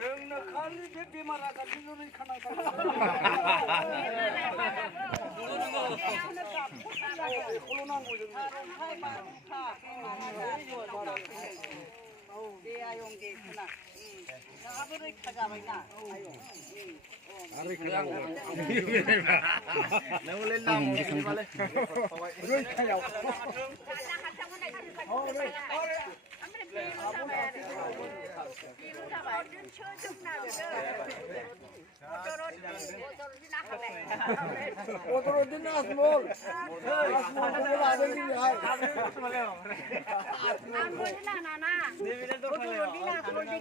जोंनो खालि बे बेमार आजारजों रैखा नांगौ। बेखौल' नांगौ जोंनो। दे आयं दे खोना। नोंहाबो रैखा जाबायना आयं। नोंलाय नामाव बिदिबालाय रैखायाव। Oturun Asmol. Asmol'u lazım değil hay. Asmol'u nana.